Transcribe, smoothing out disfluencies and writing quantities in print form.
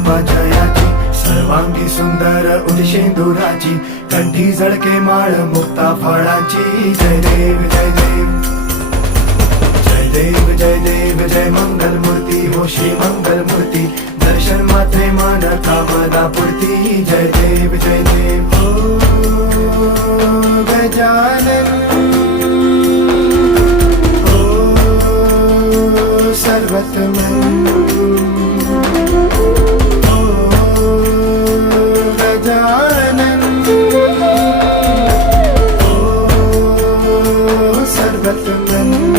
अंबा जयाची, सर्वांगी सुंदर उदिशेंदुराची, कंठी झळके माळ मुक्ता फळाची. जय देव जय देव जय देव जय देव जय मंगल मूर्ती हो श्री मंगल मूर्ती, दर्शन मात्रे मन कामना पूर्ती. जय देव जय देव ओ गजानन ओ सर्वतमन ओ गजानन ओ सर्वतमन.